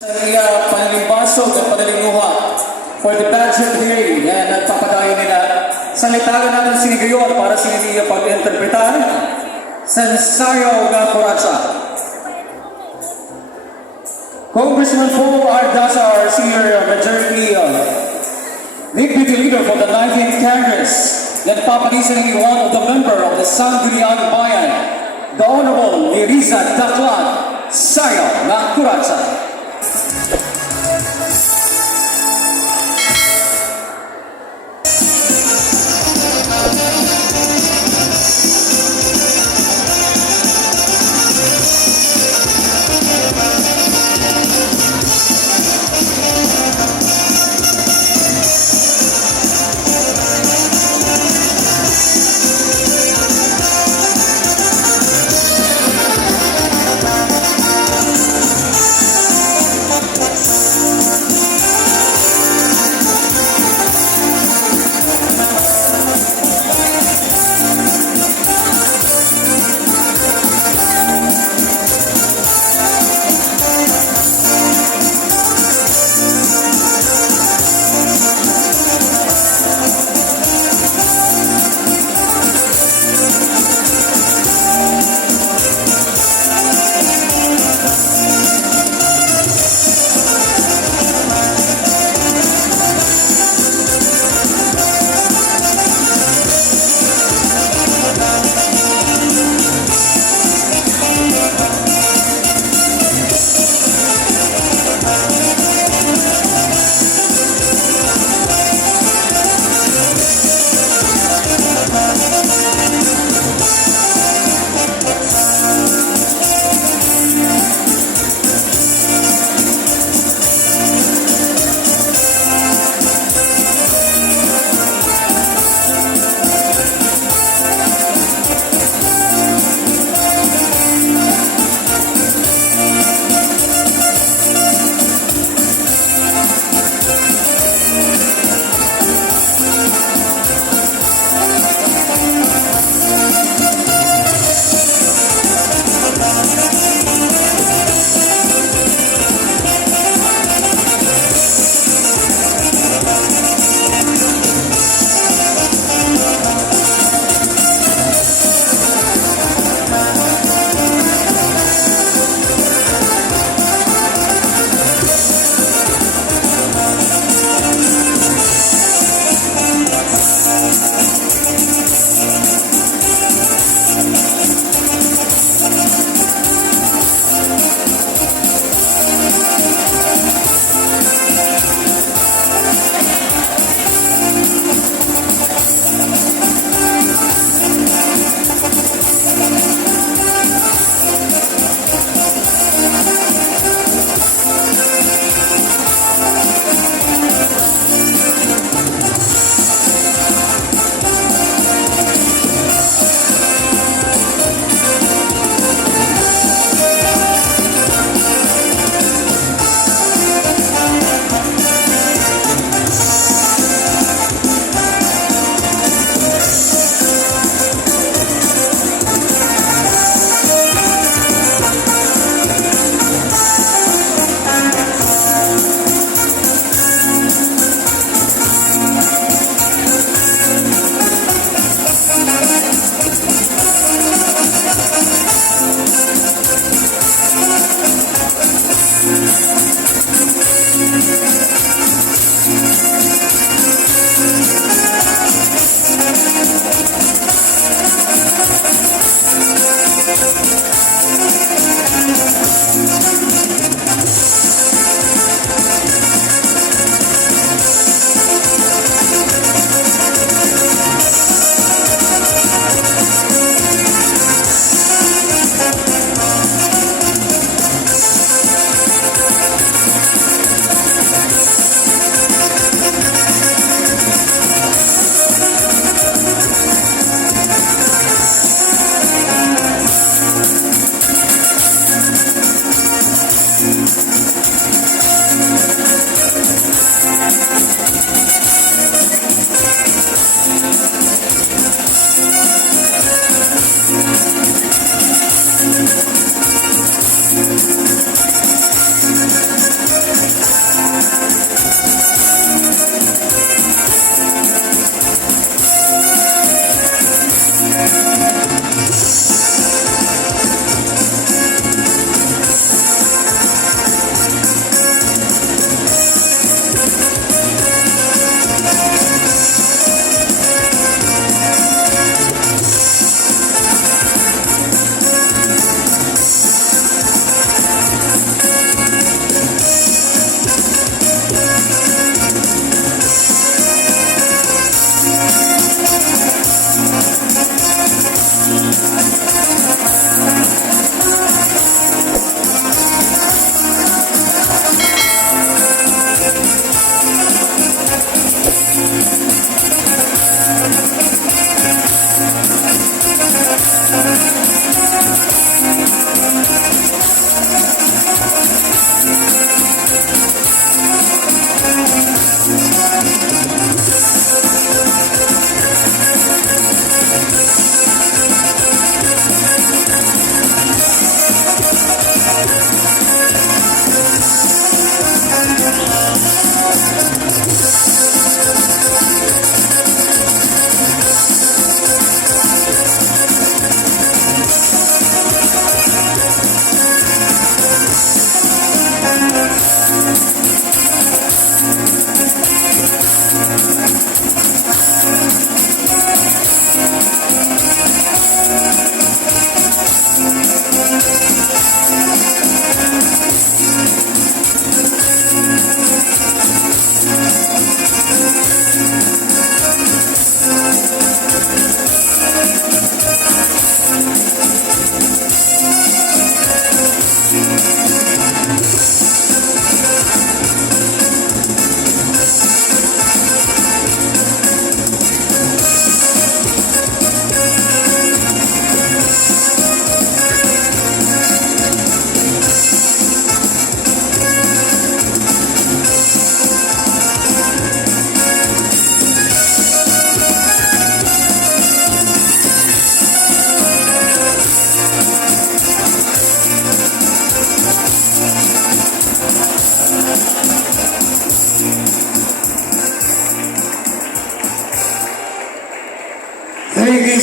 Panalimbasog at panalinguha for the pageant hearing na nagpapadayo nila. Salitagan natin sinigayon para sininiya pag-interpretar sa sumayaw ng Kuratsa. Congressman Cong.paul Daza, our senior majority deputy leader for the 19th Congress, nagpapalisan ng one of the member of the Sangguniang Bayan, the Honorable Daclag, sumayaw ng Kuratsa.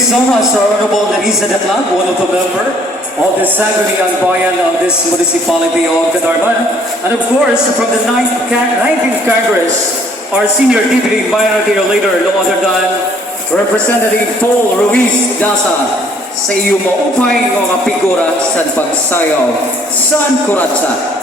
so much to our Honorable Daclag, one of the member of the Sangguniang Bayan of this municipality of Cadarman. And of course, from the 19th Congress, our Senior Deputy Minority Leader, no other than Representative Paul Daza, sa iyong maupay ng mga figura sa pagsayaw sa Kuratsa.